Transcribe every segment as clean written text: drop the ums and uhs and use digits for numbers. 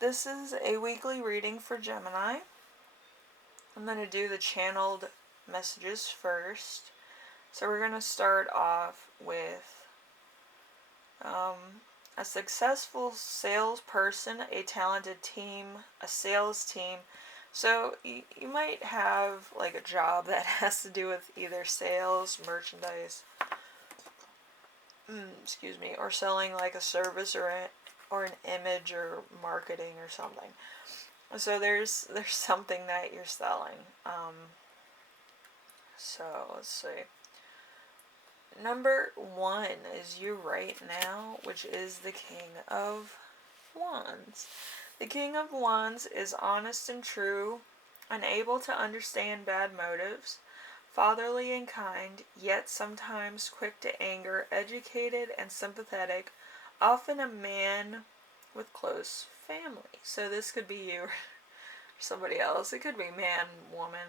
this is a weekly reading for Gemini. I'm going to do the channeled messages first. So we're going to start off with a successful salesperson, a talented team, a sales team. So you might have like a job that has to do with either sales, merchandise, excuse me, or selling like a service or an image or marketing or something. So there's something that you're selling. So let's see. Number 1 is you right now, which is the King of Wands. The King of Wands is honest and true, unable to understand bad motives, fatherly and kind, yet sometimes quick to anger, educated and sympathetic, often a man with close family. So this could be you or somebody else. It could be man, woman,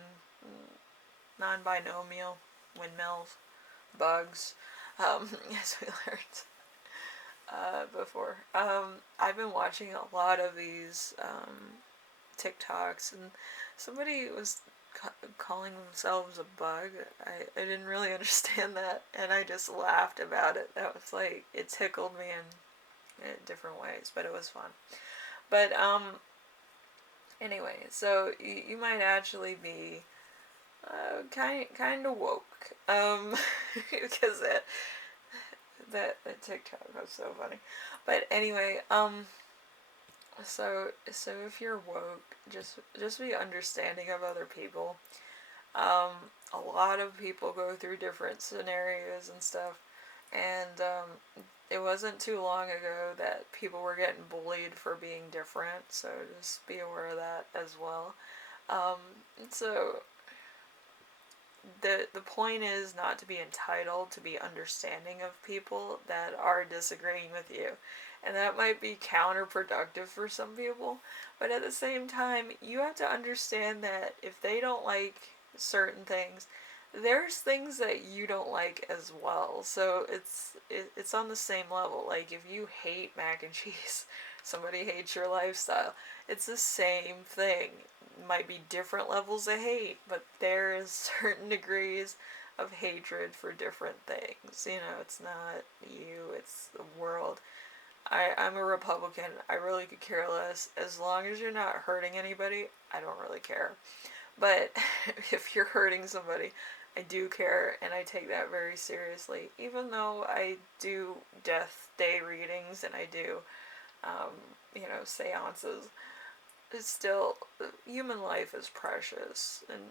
non-binomial, windmills, bugs, as we learned before. I've been watching a lot of these TikToks, and somebody was calling themselves a bug. I didn't really understand that, and I just laughed about it. That was like, it tickled me in different ways, but it was fun. But anyway, so you might actually be kind of woke, because that TikTok was so funny. But anyway, so if you're woke, just be understanding of other people. A lot of people go through different scenarios and stuff, and it wasn't too long ago that people were getting bullied for being different. So just be aware of that as well. So the point is not to be entitled, to be understanding of people that are disagreeing with you. And that might be counterproductive for some people, but at the same time, you have to understand that if they don't like certain things, there's things that you don't like as well. So it's on the same level. Like if you hate mac and cheese, somebody hates your lifestyle. It's the same thing. Might be different levels of hate, but there is certain degrees of hatred for different things. It's not you, it's the world. I'm a Republican. I really could care less. As long as you're not hurting anybody, I don't really care. But if you're hurting somebody, I do care, and I take that very seriously. Even though I do death day readings and I do, seances, it's still, human life is precious. And,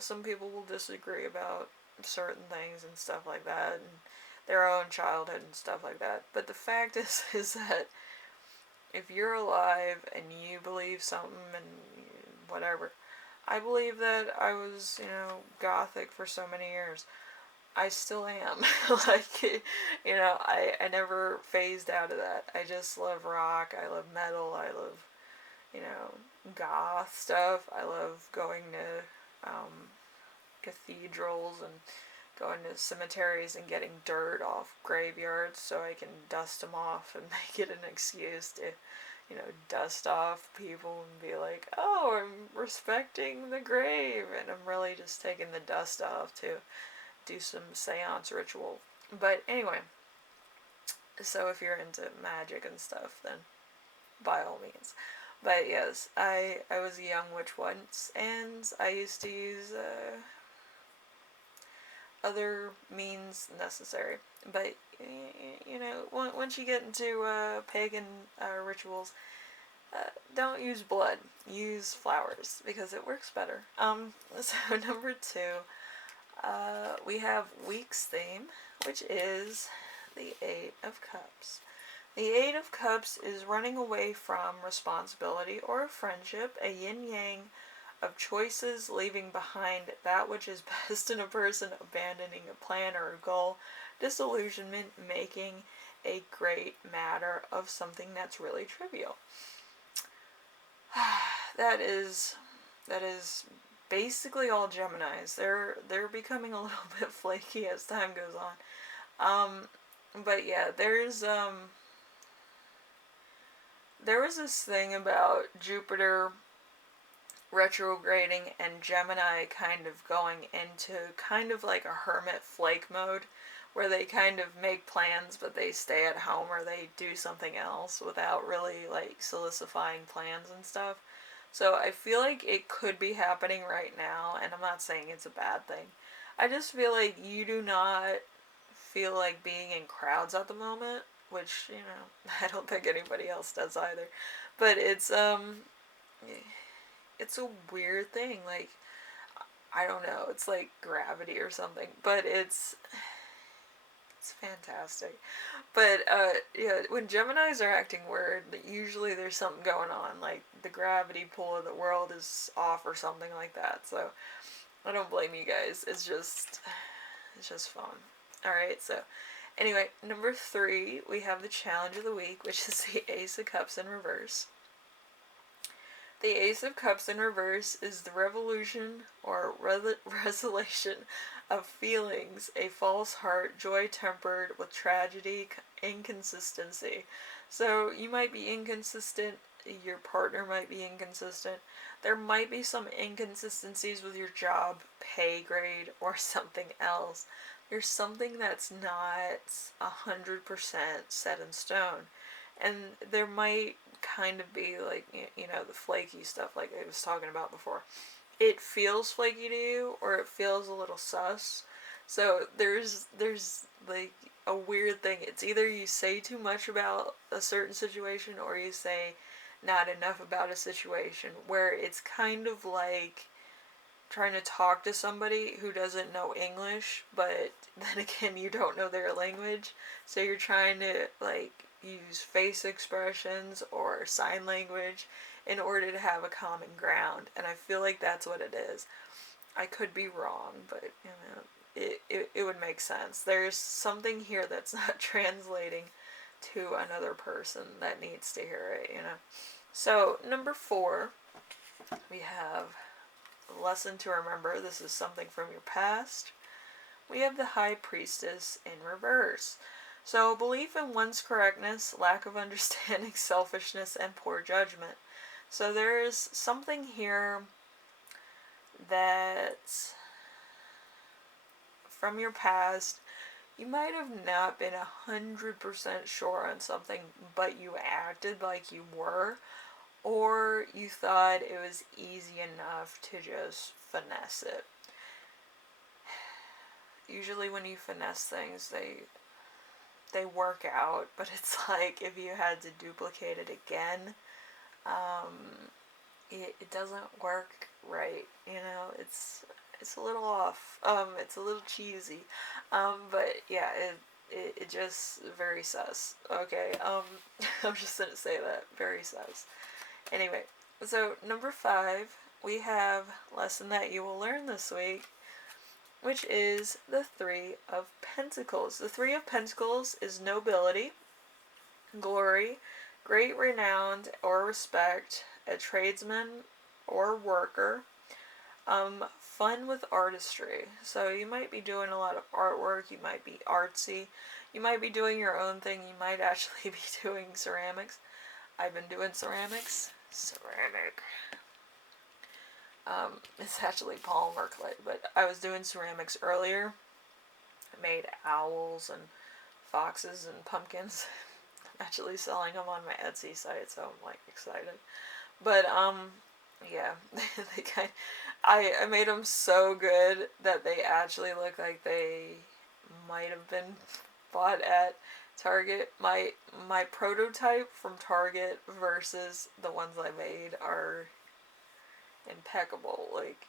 some people will disagree about certain things and stuff like that, and their own childhood and stuff like that. But the fact is that if you're alive and you believe something and whatever, I believe that I was, gothic for so many years. I still am. Like, I never phased out of that. I just love rock. I love metal. I love, goth stuff. I love going to cathedrals and going to cemeteries and getting dirt off graveyards so I can dust them off and make it an excuse to, dust off people and be like, oh, I'm respecting the grave, and I'm really just taking the dust off to do some seance ritual. But anyway, so if you're into magic and stuff, then by all means. But yes, I was a young witch once, and I used to use other means necessary. But once you get into pagan rituals, don't use blood. Use flowers because it works better. So number 2, we have week's theme, which is the 8 of Cups. The 8 of Cups is running away from responsibility or a friendship, a yin-yang of choices, leaving behind that which is best in a person, abandoning a plan or a goal, disillusionment, making a great matter of something that's really trivial. That is basically all Geminis. They're becoming a little bit flaky as time goes on. But yeah, there was this thing about Jupiter retrograding and Gemini kind of going into kind of like a hermit flake mode where they kind of make plans but they stay at home or they do something else without really like solidifying plans and stuff. So I feel like it could be happening right now, and I'm not saying it's a bad thing. I just feel like you do not feel like being in crowds at the moment, which, I don't think anybody else does either. But it's a weird thing. Like, I don't know, it's like gravity or something, but it's fantastic. But yeah, when Geminis are acting weird, usually there's something going on, like the gravity pull of the world is off or something like that. So I don't blame you guys. It's just fun. All right, so anyway, number 3, we have the challenge of the week, which is the Ace of Cups in reverse. The Ace of Cups in reverse is the revolution or resolution of feelings, a false heart, joy tempered with tragedy, inconsistency. So you might be inconsistent, your partner might be inconsistent, there might be some inconsistencies with your job, pay grade, or something else. There's something that's not 100% set in stone. And there might kind of be like, the flaky stuff like I was talking about before. It feels flaky to you, or it feels a little sus. So there's like a weird thing. It's either you say too much about a certain situation, or you say not enough about a situation, where it's kind of like trying to talk to somebody who doesn't know English, but then again, you don't know their language. So you're trying to like use face expressions or sign language in order to have a common ground. And I feel like that's what it is. I could be wrong, but it would make sense. There's something here that's not translating to another person that needs to hear it. So, number 4, we have a lesson to remember. This is something from your past. We have the High Priestess in reverse. So, belief in one's correctness, lack of understanding, selfishness, and poor judgment. So, there is something here that from your past, you might have not been 100% sure on something, but you acted like you were, or you thought it was easy enough to just finesse it. Usually when you finesse things, they work out, but it's like if you had to duplicate it again, it doesn't work right. It's a little off. It's a little cheesy. But yeah, it just very sus. Okay. I'm just gonna say that, very sus. Anyway, so number 5, we have lesson that you will learn this week, which is the 3 of Pentacles. The 3 of Pentacles is nobility, glory, great renown or respect, a tradesman or worker, fun with artistry. So you might be doing a lot of artwork, you might be artsy, you might be doing your own thing, you might actually be doing ceramics. I've been doing ceramics. It's actually polymer clay, but I was doing ceramics earlier. I made owls and foxes and pumpkins. I'm actually selling them on my Etsy site, so I'm like excited. But yeah, I made them so good that they actually look like they might have been bought at Target. My prototype from Target versus the ones I made are impeccable. Like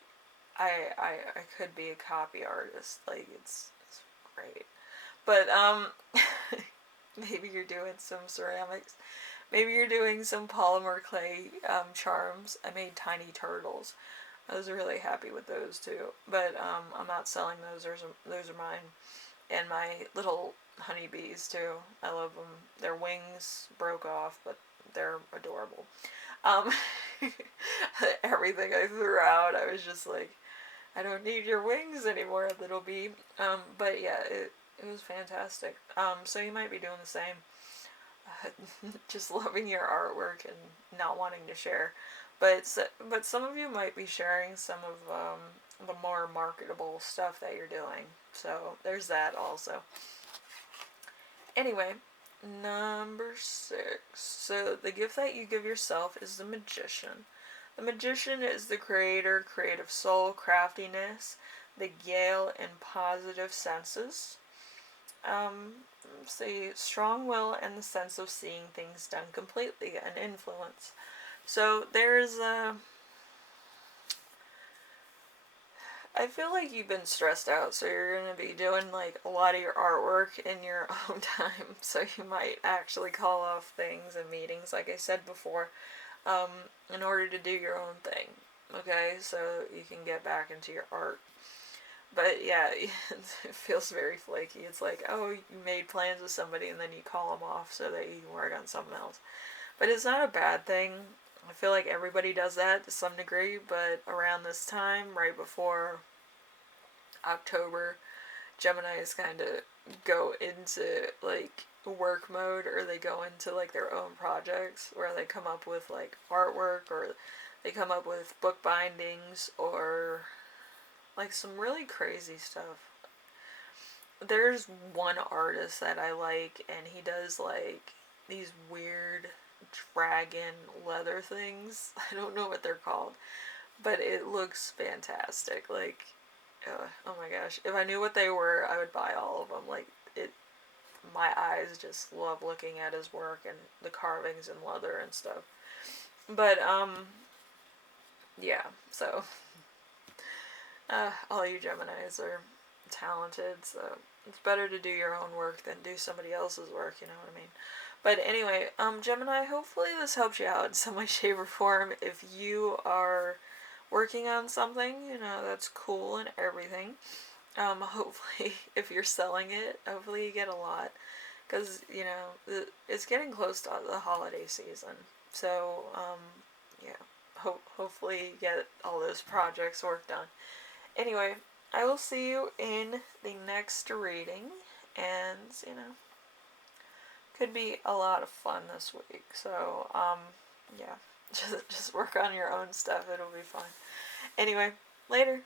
I could be a copy artist. Like it's great. But maybe you're doing some ceramics. Maybe you're doing some polymer clay charms. I made tiny turtles. I was really happy with those too. But I'm not selling those. Those are mine. And my little honeybees too. I love them. Their wings broke off, but they're adorable. Um, everything I threw out, I was just like, I don't need your wings anymore, little bee. But yeah, it was fantastic. So you might be doing the same. just loving your artwork and not wanting to share. But some of you might be sharing some of the more marketable stuff that you're doing. So there's that also. Anyway, number 6. So the gift that you give yourself is the magician. The magician is the creator, creative soul, craftiness, the gale, and positive senses. See, strong will and the sense of seeing things done completely, an influence. So there's a. I feel like you've been stressed out, so you're going to be doing like a lot of your artwork in your own time. So you might actually call off things and meetings, like I said before, um, in order to do your own thing. Okay, so you can get back into your art. But yeah, it feels very flaky. It's like, oh, you made plans with somebody and then you call them off so that you can work on something else. But it's not a bad thing. I feel like everybody does that to some degree, but around this time, right before October, Geminis kind of go into like work mode, or they go into like their own projects where they come up with like artwork, or they come up with book bindings, or like some really crazy stuff. There's one artist that I like, and he does like these weird dragon leather things. I don't know what they're called, but it looks fantastic. Like, oh my gosh, if I knew what they were, I would buy all of them. Like, it, my eyes just love looking at his work and the carvings and leather and stuff. But yeah. So, all you Geminis are talented, so it's better to do your own work than do somebody else's work, you know what I mean? But anyway, Gemini, hopefully this helps you out in some way, shape, or form. If you are working on something, you know, that's cool and everything. Hopefully, if you're selling it, hopefully you get a lot. Because, you know, it's getting close to the holiday season. So, yeah, hopefully you get all those projects worked on. Anyway, I will see you in the next reading, and you know, could be a lot of fun this week. So, yeah, just work on your own stuff. It'll be fun. Anyway, later.